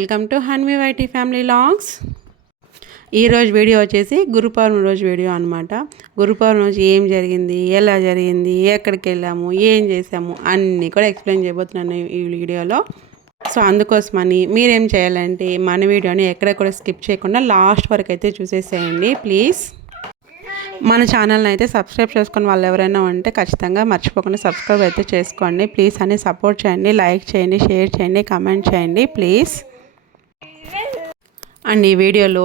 Welcome to Hanvi YT family logs. ఈరోజు video వచ్చేసి గురు పౌర్ణమి రోజు వీడియో అనమాట. గురు పౌర్ణమి రోజు ఏం జరిగింది, ఎలా జరిగింది, ఎక్కడికి వెళ్ళాము, ఏం చేసాము అన్నీ కూడా ఎక్స్ప్లెయిన్ చేయబోతున్నాను ఈ వీడియోలో. సో అందుకోసమని మీరేం చేయాలంటే మన వీడియోని ఎక్కడ కూడా స్కిప్ చేయకుండా లాస్ట్ వరకు అయితే చూసేసేయండి ప్లీజ్. మన ఛానల్ని అయితే సబ్స్క్రైబ్ చేసుకుని వాళ్ళు ఎవరైనా ఉంటే ఖచ్చితంగా మర్చిపోకుండా సబ్స్క్రైబ్ అయితే చేసుకోండి ప్లీజ్. అని సపోర్ట్ చేయండి, లైక్ చేయండి, షేర్ చేయండి, కామెంట్ చేయండి ప్లీజ్. అండ్ ఈ వీడియోలో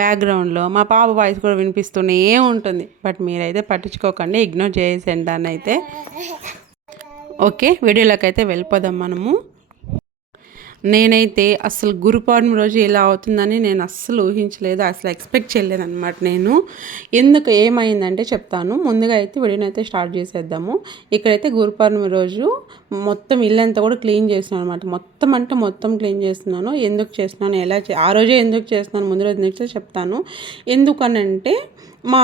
బ్యాక్గ్రౌండ్లో మా పాప వాయిస్ కూడా వినిపిస్తూనే ఉంటుంది, బట్ మీరైతే పట్టించుకోకండి, ఇగ్నోర్ చేసేయండి దాన్ని అయితే. ఓకే, వీడియోలోకి అయితే వెళ్ళిపోదాం మనము. నేనైతే అసలు గురు పౌర్ణమి రోజు ఇలా అవుతుందని నేను అస్సలు ఊహించలేదు, అసలు ఎక్స్పెక్ట్ చేయలేదు అనమాట నేను. ఎందుకు ఏమైందంటే చెప్తాను. ముందుగా అయితే వీడియోని అయితే స్టార్ట్ చేసేద్దాము. ఇక్కడైతే గురు పౌర్ణమి రోజు మొత్తం ఇల్లంతా కూడా క్లీన్ చేస్తున్నాను అనమాట. మొత్తం అంటే మొత్తం క్లీన్ చేస్తున్నాను. ఎందుకు చేస్తున్నాను, ఆ రోజే ఎందుకు చేస్తున్నాను, ముందు రోజు ఎందుకు చెప్తాను. ఎందుకనంటే మా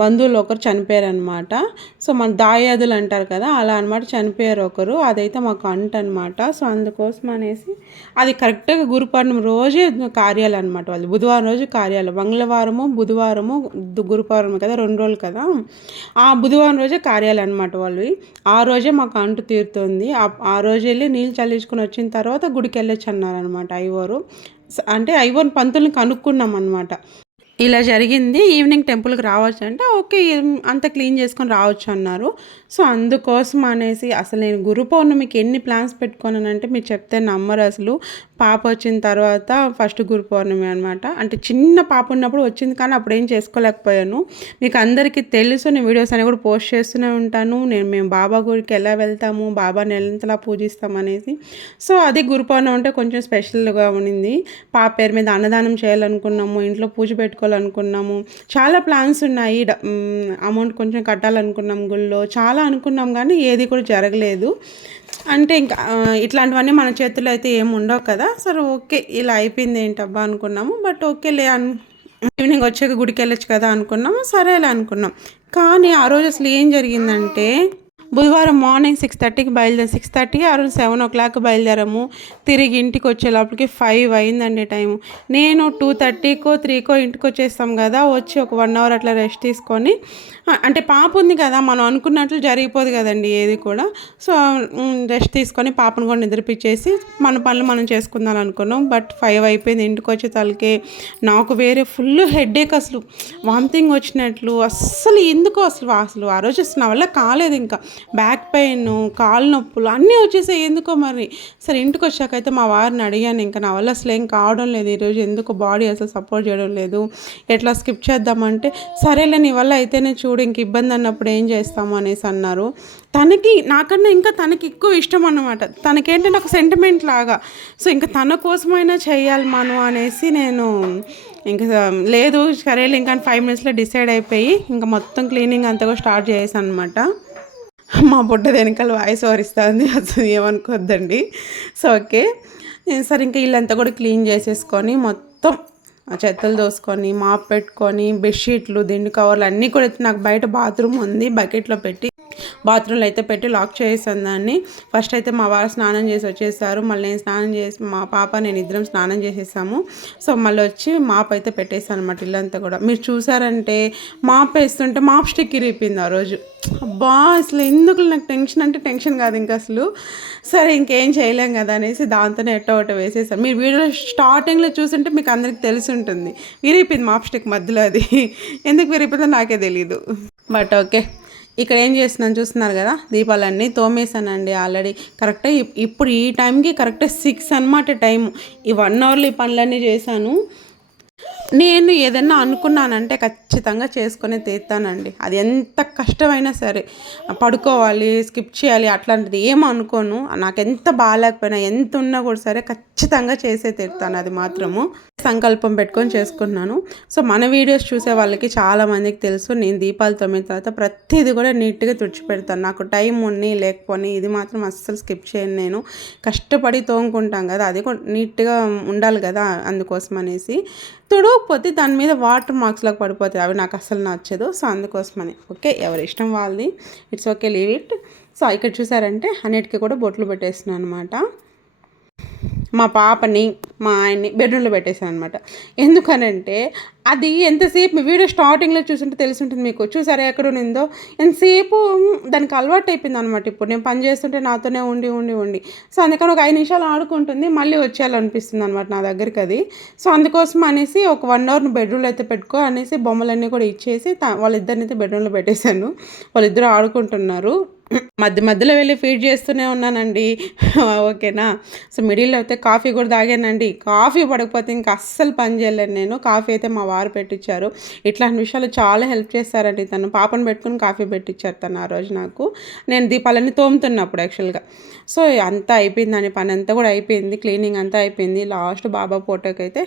బంధువులు ఒకరు చనిపోయారు అనమాట. సో మన దాయాదులు అంటారు కదా, అలా అనమాట. చనిపోయారు ఒకరు, అదైతే మాకు అంట అనమాట. సో అందుకోసం అనేసి అది కరెక్ట్గా గురు పౌర్ణమి రోజే కార్యాలు అనమాట. వాళ్ళు బుధవారం రోజు కార్యాలు, మంగళవారము బుధవారము గురు పౌర్ణమి కదా, 2 రోజులు కదా. ఆ బుధవారం రోజే కార్యాలు అనమాట వాళ్ళు. ఆ రోజే మాకు అంటు తీరుతుంది. ఆ రోజు వెళ్ళి నీళ్ళు చల్లించుకొని వచ్చిన తర్వాత గుడికి వెళ్ళొచ్చు అన్నారనమాట ఐవోరు. అంటే ఐవోర్ పంతుల్ని కనుక్కున్నాం అనమాట. ఇలా జరిగింది, ఈవినింగ్ టెంపుల్కి రావచ్చు అంటే ఓకే అంతా క్లీన్ చేసుకొని రావచ్చు అన్నారు. సో అందుకోసం అనేసి అసలు నేను గురు పౌర్ణమికి ఎన్ని ప్లాన్స్ పెట్టుకున్నానంటే మీరు చెప్తే నమ్మరు అసలు. పాప వచ్చిన తర్వాత ఫస్ట్ గురు పౌర్ణమి అనమాట. అంటే చిన్న పాప ఉన్నప్పుడు వచ్చింది, కానీ అప్పుడు ఏం చేసుకోలేకపోయాను. మీకు అందరికీ తెలుసు, నేను వీడియోస్ అనేవి కూడా పోస్ట్ చేస్తూనే ఉంటాను. మేము బాబా గుడికి ఎలా వెళ్తాము, బాబాని ఎంతలా పూజిస్తాం అనేసి. సో అది గురు పౌర్ణమి అంటే కొంచెం స్పెషల్గా ఉండింది. పాప పేరు మీద అన్నదానం చేయాలనుకున్నాము, ఇంట్లో పూజ పెట్టుకోవాలనుకున్నాము, చాలా ప్లాన్స్ ఉన్నాయి. అమౌంట్ కొంచెం కట్టాలనుకున్నాం గుళ్ళో, చాలా అనుకున్నాం, కానీ ఏది కూడా జరగలేదు. అంటే ఇంకా ఇట్లాంటివన్నీ మన చేతుల్లో అయితే ఏమి ఉండవు కదా. సరే ఓకే ఇలా అయిపోయింది ఏంటబ్బా అనుకున్నాము. బట్ ఓకేలే ఈవినింగ్ వచ్చాక గుడికి వెళ్ళొచ్చు కదా అనుకున్నాము. సరేలే అనుకున్నాం. కానీ ఆ రోజు అసలు ఏం జరిగిందంటే బుధవారం మార్నింగ్ 6:30కి బయలుదేరి 6:30 ఆ రోజు 7 o'clock బయలుదేరాము. తిరిగి ఇంటికి వచ్చేలోపలికి 5 అయిందండి టైము. నేను 2:30కో 3కో ఇంటికి వచ్చేస్తాం కదా, వచ్చి ఒక 1 hour అట్లా రెస్ట్ తీసుకొని, అంటే పాప ఉంది కదా, మనం అనుకున్నట్లు జరిగిపోదు కదండి ఏది కూడా. సో రెస్ట్ తీసుకొని పాపను కూడా నిద్రపిచ్చేసి మన పనులు మనం చేసుకుందాం అనుకున్నాం. బట్ 5 అయిపోయింది. ఇంటికి వచ్చే తలకే నాకు వేరే ఫుల్ హెడేక్, అసలు వామిటింగ్ వచ్చినట్లు, అస్సలు ఎందుకో అసలు ఆ రోజు అసలు నా వల్ల కాలేదు. ఇంకా బ్యాక్ పెయిన్, కాళ్ళు నొప్పులు అన్నీ వచ్చేసాయి ఎందుకో మరి. సరే ఇంటికి వచ్చాకైతే మా వారిని అడిగాను, ఇంకా నా వల్ల అసలు ఏం కావడం లేదు ఈరోజు, ఎందుకు బాడీ అసలు సపోర్ట్ చేయడం లేదు, ఎట్లా స్కిప్ చేద్దామంటే సరేలే నీ వల్ల అయితేనే చూడు, ఇంక ఇబ్బంది అన్నప్పుడు ఏం చేస్తాము అనేసి అన్నారు. నాకన్నా ఇంకా తనకి ఎక్కువ ఇష్టం అన్నమాట. తనకేంటంటే నాకు సెంటిమెంట్ లాగా. సో ఇంకా తన కోసమైనా చేయాలి మనం అనేసి నేను ఇంకా లేదు సరేలే ఇంకా 5 minutesలో డిసైడ్ అయిపోయి ఇంకా మొత్తం క్లీనింగ్ అంతా కూడా స్టార్ట్ చేసాను అనమాట. మా బుడ్డ వెనకాల వాయిస్ ఓవర్ ఇస్తుంది, అసలు ఏమనుకోద్దండి. సో ఓకే సరే ఇంకా ఇల్లంతా కూడా క్లీన్ చేసేసుకొని మొత్తం చెత్తలు దోసుకొని మాప్ పెట్టుకొని బెడ్షీట్లు దిండు కవర్లు అన్నీ కూడా నాకు బయట బాత్రూమ్ ఉంది, బకెట్లో పెట్టి బాత్రూంలో అయితే పెట్టి లాక్ చేసాను దాన్ని. ఫస్ట్ అయితే మా వారు స్నానం చేసి వచ్చేసారు, మళ్ళీ నేను స్నానం చేసి మా పాప నేను ఇద్దరం స్నానం చేసేసాము. సో మళ్ళీ వచ్చి మాప్ అయితే పెట్టేసాను అనమాట ఇల్లంతా కూడా. మీరు చూసారంటే మాప్ వేస్తుంటే మాప్ స్టిక్ ఇరిగిపోయింది ఆ రోజు. అబ్బా అసలు ఎందుకు నాకు టెన్షన్ అంటే టెన్షన్ కాదు ఇంకా అసలు. సరే ఇంకేం చేయలేం కదా అనేసి దాంతోనే ఎట్టో ఒకటి వేసేసాను. మీరు వీడియో స్టార్టింగ్లో చూస్తుంటే మీకు అందరికి తెలిసి ఉంటుంది, విరిగిపోయింది మాప్ స్టిక్ మధ్యలో. అది ఎందుకు విరిగిపోయిందో నాకే తెలీదు. బట్ ఓకే ఇక్కడ ఏం చేస్తున్నాను చూస్తున్నారు కదా, దీపాలన్నీ తోమేసానండి ఆల్రెడీ. కరెక్ట్గా ఇప్పుడు ఈ టైంకి కరెక్ట్గా 6 అనమాట టైము. ఈ 1 hourలో ఈ పనులన్నీ చేశాను. నేను ఏదన్నా అనుకున్నానంటే ఖచ్చితంగా చేసుకొని తీస్తానండి. అది ఎంత కష్టమైనా సరే, పడుకోవాలి స్కిప్ చేయాలి అట్లాంటిది ఏమో అనుకోను. నాకు ఎంత బాగాలేకపోయినా ఎంత ఉన్నా కూడా సరే ఖచ్చితంగా చేసే తీరుతాను, అది మాత్రము సంకల్పం పెట్టుకొని చేసుకుంటున్నాను. సో మన వీడియోస్ చూసే వాళ్ళకి చాలామందికి తెలుసు, నేను దీపాలు తొమ్మిన తర్వాత ప్రతిదీ కూడా నీట్గా తుడిచిపెడతాను. నాకు టైం ఉన్ని లేకపోని ఇది మాత్రం అస్సలు స్కిప్ చేయను. నేను కష్టపడి తోముకుంటాం కదా, అది కూడా నీట్గా ఉండాలి కదా, అందుకోసం అనేసి. తుడవకపోతే దాని మీద వాటర్ మార్క్స్లోకి పడిపోతాయి, అవి నాకు అసలు నచ్చదు. సో అందుకోసమని ఓకే ఎవరి ఇష్టం వాళ్ళది, it's okay leave it. So ఇక్కడ చూసారంటే అన్నిటికీ కూడా బొట్లు పెట్టేస్తున్నాను అనమాట. మా పాపని మా ఆయన్ని బెడ్రూమ్లో పెట్టేశాను అనమాట. ఎందుకనంటే అది ఎంతసేపు మీ వీడియో స్టార్టింగ్లో చూసుంటే తెలిసి ఉంటుంది మీకు. చూసారా ఎక్కడ ఉండిందో, ఎంతసేపు దానికి అలవాటు అయిపోయింది అనమాట. ఇప్పుడు నేను పని చేస్తుంటే నాతోనే ఉండి ఉండి ఉండి సో అందుకని ఒక 5 నిమిషాలు ఆడుకుంటుంది, మళ్ళీ వచ్చేయాలనిపిస్తుంది అనమాట నా దగ్గరికి అది. సో అందుకోసం అనేసి ఒక 1 అవర్ బెడ్రూమ్లో అయితే పెట్టుకో అనేసి బొమ్మలన్నీ కూడా ఇచ్చేసి వాళ్ళిద్దరిని అయితే బెడ్రూమ్లో పెట్టేశాను. వాళ్ళిద్దరూ ఆడుకుంటున్నారు. మధ్యలో వెళ్ళి ఫీడ్ చేస్తూనే ఉన్నానండి. ఓకేనా. సో మిడిల్లో అయితే కాఫీ కూడా తాగానండి. కాఫీ పడకపోతే ఇంకా అస్సలు పని చేయలేను నేను. కాఫీ అయితే మా వారు పెట్టించారు. ఇట్లాంటి విషయాలు చాలా హెల్ప్ చేస్తారండి తను. పాపను పెట్టుకుని కాఫీ పెట్టించారు తను ఆ రోజు నాకు. నేను దీపాలన్నీ తోముతున్నప్పుడు యాక్చువల్గా. సో అంతా అయిపోయిందని, పని అంతా కూడా అయిపోయింది, క్లీనింగ్ అంతా అయిపోయింది. లాస్ట్ బాబా ఫోటోకి అయితే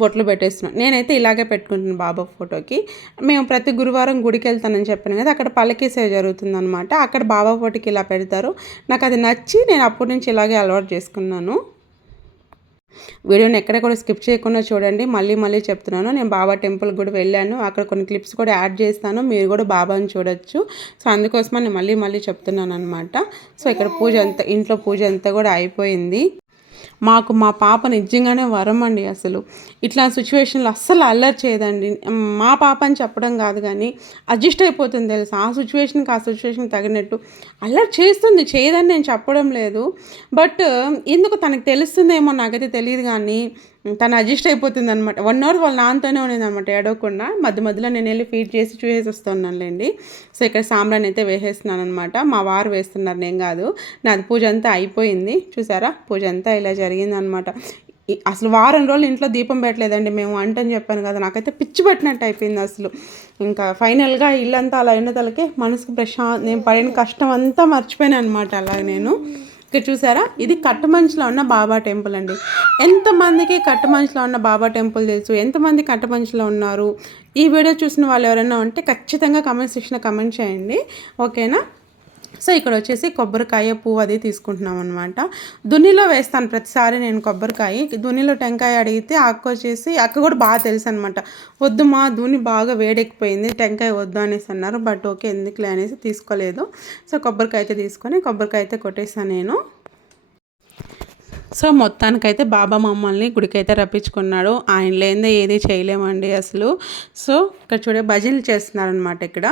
బొట్లు పెట్టేస్తున్నాను. నేనైతే ఇలాగే పెట్టుకుంటున్నాను బాబా ఫోటోకి. మేము ప్రతి గురువారం గుడికి వెళ్తానని చెప్పాను కదా, అక్కడ పల్లకీ సేవ జరుగుతుందనమాట. అక్కడ బాబా ఫోటోకి ఇలా పెడతారు. నాకు అది నచ్చి నేను అప్పటి నుంచి ఇలాగే అలవాటు చేసుకున్నాను. వీడియోని ఎక్కడ కూడా స్కిప్ చేయకుండా చూడండి. మళ్ళీ చెప్తున్నాను, నేను బాబా టెంపుల్ కూడా వెళ్ళాను. అక్కడ కొన్ని క్లిప్స్ కూడా యాడ్ చేస్తాను, మీరు కూడా బాబాని చూడొచ్చు. సో అందుకోసమని నేను మళ్ళీ చెప్తున్నాను అనమాట. సో ఇక్కడ ఇంట్లో పూజ అంతా కూడా అయిపోయింది. మాకు మా పాప నిజంగానే వరం అండి. అసలు ఇట్లా సిచ్యువేషన్లో అస్సలు అల్లరి చేయదండి. మా పాప అని చెప్పడం కాదు కానీ అడ్జస్ట్ అయిపోతుంది తెలుసు. ఆ సిచ్యువేషన్కి తగినట్టు అల్లరి చేస్తుంది, చేయదని నేను చెప్పడం లేదు. బట్ ఎందుకు తనకు తెలుస్తుందేమో నాకైతే తెలియదు కానీ తను అడ్జస్ట్ అయిపోతుంది అనమాట. 1 అవర్ వాళ్ళ నాన్నతోనే ఉండేది అనమాట ఏడవకుండా. మధ్యలో నేను వెళ్ళి ఫీడ్ చేసి చూసేసి వస్తున్నానులేండి. సో ఇక్కడ సాంబ్రాన్ని అయితే వేసేస్తున్నాను అనమాట. మా వారు వేస్తున్నారు, నేను కాదు. నాది పూజ అంతా అయిపోయింది. చూసారా పూజ అంతా ఇలా జరిగిందనమాట. అసలు వారం రోజులు ఇంట్లో దీపం పెట్టలేదండి మేము, అంటని చెప్పాను కదా. నాకైతే పిచ్చి పట్టినట్టు అయిపోయింది అసలు. ఇంకా ఫైనల్గా ఇల్లంతా అలా ఎండతలకే మనసుకు నేను పడిన కష్టం అంతా మర్చిపోయాను అనమాట. అలాగే నేను ఇక్కడ చూసారా, ఇది కట్టమంచులో ఉన్న బాబా టెంపుల్ అండి. ఎంతమందికి కట్టమంచులో ఉన్న బాబా టెంపుల్ తెలుసు? ఎంతమంది కట్టమంచులో ఉన్నారు? ఈ వీడియో చూసిన వాళ్ళు ఎవరైనా ఉంటే ఖచ్చితంగా కామెంట్ సెక్షన్లో కామెంట్ చేయండి, ఓకేనా. సో ఇక్కడ వచ్చేసి కొబ్బరికాయ పువ్వు అది తీసుకుంటున్నాం అనమాట. దున్నిలో వేస్తాను ప్రతిసారి నేను కొబ్బరికాయ. దున్నిలో టెంకాయ అడిగితే అక్క కూడా బాగా తెలుసు అనమాట. వద్దు మా దున్ని బాగా వేడెక్కిపోయింది, టెంకాయ వద్దు అనేసి అన్నారు. బట్ ఓకే ఎందుకులే అనేసి తీసుకోలేదు. సో కొబ్బరికాయ అయితే తీసుకొని కొబ్బరికాయ అయితే కొట్టేసాను నేను. సో మొత్తానికైతే బాబా మమ్మల్ని గుడికైతే రప్పించుకున్నాడు. ఆయన లేనిదే ఏది చేయలేమండి అసలు. సో ఇక్కడ చూడే భజనలు చేస్తున్నారనమాట ఇక్కడ.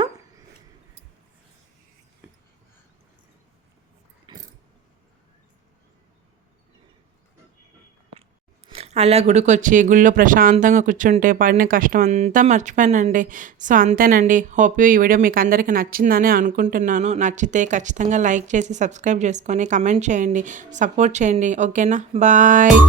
అలా గుడికొచ్చి గుళ్ళో ప్రశాంతంగా కూర్చుంటే పడిన కష్టం అంతా మర్చిపోయానండి. సో అంతేనండి. హోప్ ఈ వీడియో మీకు అందరికీ నచ్చిందని అనుకుంటున్నాను. నచ్చితే ఖచ్చితంగా లైక్ చేసి సబ్స్క్రైబ్ చేసుకొని కమెంట్ చేయండి, సపోర్ట్ చేయండి, ఓకేనా. బాయ్.